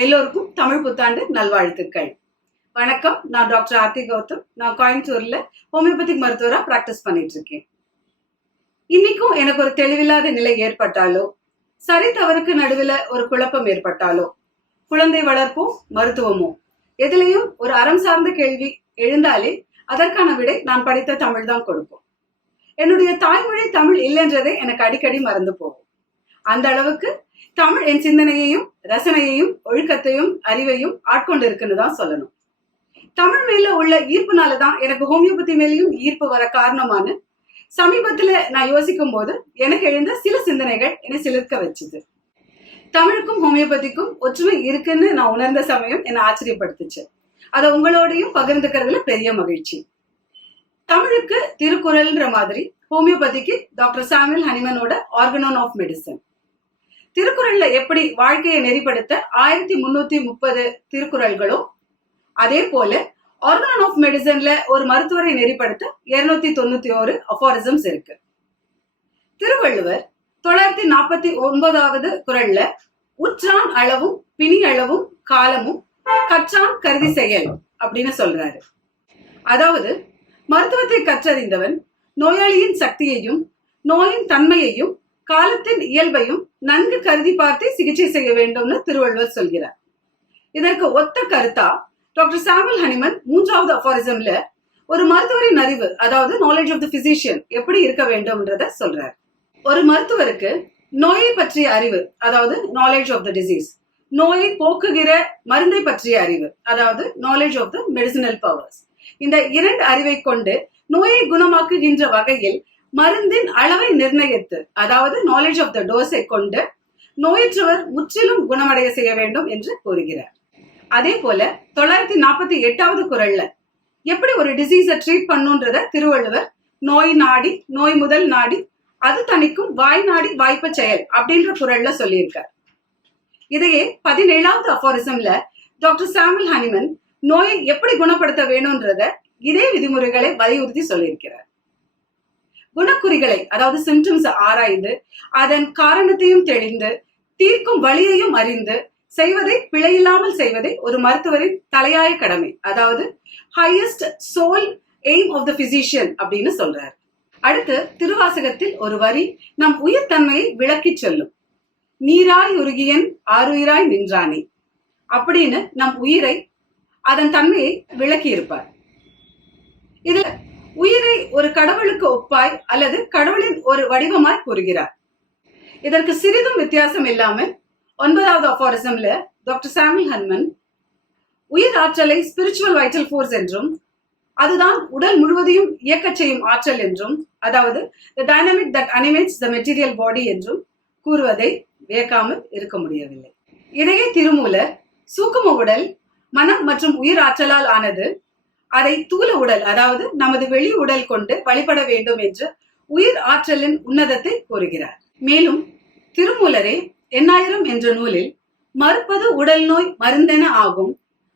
எல்லோருக்கும் தமிழ் புத்தாண்டு நல்வாழ்த்துக்கள். வணக்கம். நான் டாக்டர் ஆர்த்தி கௌதம். நான் கோயம்புத்தூர்ல ஹோமியோபதிக் மருத்துவரா பிராக்டிஸ் பண்ணிட்டு இருக்கேன். இன்னைக்கும் எனக்கு ஒரு தெளிவில்லாத நிலை ஏற்பட்டாலோ, சரி தவறுக்கு நடுவில் ஒரு குழப்பம் ஏற்பட்டாலோ, குழந்தை வளர்ப்போ மருத்துவமோ எதுலையும் ஒரு அறம் சார்ந்த கேள்வி எழுந்தாலே அதற்கான விடை நான் படித்த தமிழ் தான் கொடுக்கும். என்னுடைய தாய்மொழி தமிழ் இல்லைன்றதை எனக்கு அடிக்கடி மறந்து போகும். அந்த அளவுக்கு தமிழ் என் சிந்தனையையும் ரசனையையும் ஒழுக்கத்தையும் அறிவையும் ஆட்கொண்டு இருக்குன்னு தான் சொல்லணும். தமிழ் மேல உள்ள ஈர்ப்புனாலதான் எனக்கு ஹோமியோபதி மேலேயும் ஈர்ப்பு வர காரணமான சமீபத்துல நான் யோசிக்கும் போது எனக்கு எழுந்த சில சிந்தனைகள் என்னை சிலிர்க்க வச்சுது. தமிழுக்கும் ஹோமியோபதிக்கும் ஒற்றுமை இருக்குன்னு நான் உணர்ந்த சமயம் என்னை ஆச்சரியப்படுத்துச்சு. அதை உங்களோடையும் பகிர்ந்துக்கிறதுல பெரிய மகிழ்ச்சி. தமிழுக்கு திருக்குறள்ன்ற மாதிரி ஹோமியோபதிக்கு டாக்டர் சாமுவேல் ஹனிமனோட ஆர்கனோன் ஆஃப் மெடிசன். திருக்குறள்ல எப்படி வாழ்க்கையை நெறிப்படுத்த 1330 திருக்குறள்களோ, அதே போல ஆர்கனோன் ஆஃப் மெடிசன்ல ஒரு மருத்துவரை நெறிப்படுத்த 291 அஃபாரிசம்ஸ் இருக்கு. திருவள்ளுவர் 949வது குறள்ல உற்றான் அளவும் பிணி அளவும் காலமும் கற்றான் கருதி செயல் அப்படின்னு சொல்றாரு. அதாவது மருத்துவத்தை கற்றறிந்தவன் நோயாளியின் சக்தியையும் நோயின் தன்மையையும் காலத்தின் இயல்பையும் நன்கு கருதி பார்த்து சிகிச்சை செய்ய வேண்டும்னு திருவள்ளுவர் சொல்கிறார். இதற்கு ஒத்த கருத்தா டாக்டர் சாமுவேல் ஹனிமன் 3வது அஃபாரிசம்ல ஒரு மருத்துவரின் அறிவு, அதாவது நாலேஜ் ஆஃப் தி பிசிஷியன் எப்படி இருக்க வேண்டும்ன்றத சொல்றார். ஒரு மருத்துவருக்கு நோயை பற்றிய அறிவு, அதாவது நாலேஜ் ஆஃப் தி டிசீஸ், நோயை போக்குகிற மருந்தை பற்றிய அறிவு, அதாவது knowledge of the medicinal powers, இந்த 2 அறிவை கொண்டு நோயை குணமாக்குகின்ற வகையில் மருந்தின் அளவை நிர்ணயித்து, அதாவது நாலேஜ் ஆஃப் த டோஸை கொண்டு நோயற்றவர் முற்றிலும் குணமடைய செய்ய வேண்டும் என்று கூறுகிறார். அதே போல 948வது குறள்ல எப்படி ஒரு டிசீஸை ட்ரீட் பண்ணுன்றத திருவள்ளுவர் நோய் நாடி நோய் முதல் நாடி அது தணிக்கும் வாய் நாடி வாய்ப்ப செயல் அப்படின்ற குறள்ல சொல்லியிருக்கார். இதையே 17வது அஃபாரிசம்ல டாக்டர் சாமுவேல் ஹனிமன் நோயை எப்படி குணப்படுத்த வேணும்ன்றத இதே விதிமுறைகளை வலியுறுத்தி சொல்லியிருக்கிறார். குணக்குறிகளை, அதாவது சிம்டம்ஸ் ஆராய்ந்து அதன் காரணத்தையும் தெளிந்து தீர்க்கும் வழியையும் அறிந்து செய்வதை, பிழையில்லாமல் செய்வதை ஒரு மருத்துவரின் தலையாய கடமை, அதாவது highest sole aim of the physician அப்படின்னு சொல்றார். அடுத்து திருவாசகத்தில் ஒரு வரி நம் உயிர் தன்மையை விளக்கி சொல்லும். நீராய் உருகியன் ஆறுயிராய் நின்றானே அப்படின்னு நம் உயிரை, அதன் தன்மையை விளக்கி இருப்பார். இதுல உயிரை ஒரு கடவுளுக்கு ஒப்பாய் அல்லது கடவுளின் ஒரு வடிவமாய் கூறுகிறார். இதற்கு சிறிதும் வித்தியாசம் இல்லாமல் 9வது அஃபாரிசம்ல டாக்டர் சாமுவேல் ஹனிமன் உயிர் ஆற்றலை ஸ்பிரிச்சுவல் வைட்டல் ஃபோர்ஸ் என்றும், அதுதான் உடல் முழுவதையும் இயக்கச் செய்யும் ஆற்றல் என்றும், அதாவது the dynamic that animates the material body என்றும் கூறுவதை வியக்காமல் இருக்க முடியவில்லை. இதையே திருமூலர் சூக்கும உடல் மனம் மற்றும் உயிர் ஆற்றலால் ஆனது, அதை தூல உடல், அதாவது நமது வெளி உடல் கொண்டு வழிபட வேண்டும் என்று உயிர் ஆற்றலின் உன்னதத்தை கூறுகிறார். மேலும் திருமூலரே எண்ணாயிரம் என்ற நூலில் மறுப்பது உடல் நோய் மருந்தென ஆகும்,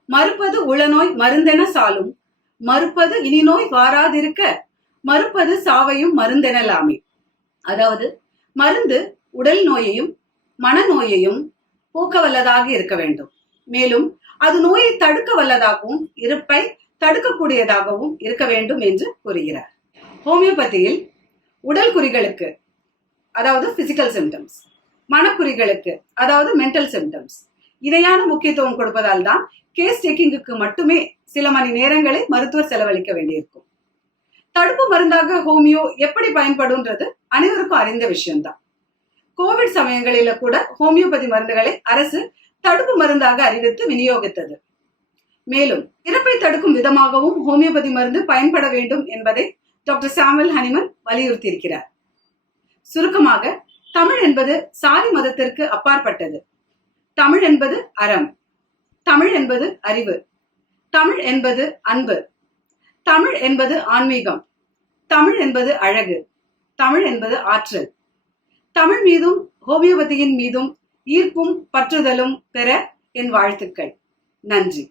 மறுப்பது உளநோய் மருந்தென சாலும், மறுப்பது இனி நோய் வாராதிருக்க மறுப்பது சாவையும் மருந்தெனலாமே, அதாவது மருந்து உடல் நோயையும் மனநோயையும் போக்க வல்லதாக இருக்க வேண்டும், மேலும் அது நோயை தடுக்க வல்லதாகவும் இருப்பை தடுக்கக்கூடியதாகவும் இருக்க வேண்டும் என்று கூறுகிறார். ஹோமியோபதியில் உடல் குறிகளுக்கு, அதாவது பிசிக்கல் சிம்டம்ஸ், மனக்குறிகளுக்கு, அதாவது மென்டல் சிம்டம்ஸ் இணையான முக்கியத்துவம் கொடுப்பதால் தான் கேஸ் டேக்கிங்குக்கு மட்டுமே சில மணி நேரங்களை மருத்துவர் செலவழிக்க வேண்டியிருக்கும். தடுப்பு மருந்தாக ஹோமியோ எப்படி பயன்படும்ன்றது அனைவருக்கும் அறிந்த விஷயம்தான். கோவிட் சமயங்களில கூட ஹோமியோபதி மருந்துகளை அரசு தடுப்பு மருந்தாக அறிவித்து விநியோகித்தது. மேலும் இறப்பை தடுக்கும் விதமாகவும் ஹோமியோபதி மருந்து பயன்பட வேண்டும் என்பதை டாக்டர் சாமுவேல் ஹனிமன் வலியுறுத்தி இருக்கிறார். சுருக்கமாக, தமிழ் என்பது சாதி மதத்திற்கு அப்பாற்பட்டது. தமிழ் என்பது அறம், தமிழ் என்பது அறிவு, தமிழ் என்பது அன்பு, தமிழ் என்பது ஆன்மீகம், தமிழ் என்பது அழகு, தமிழ் என்பது ஆற்றல். தமிழ் மீதும் ஹோமியோபதியின் மீதும் ஈர்ப்பும் பற்றுதலும் பெற என் வாழ்த்துக்கள். நன்றி.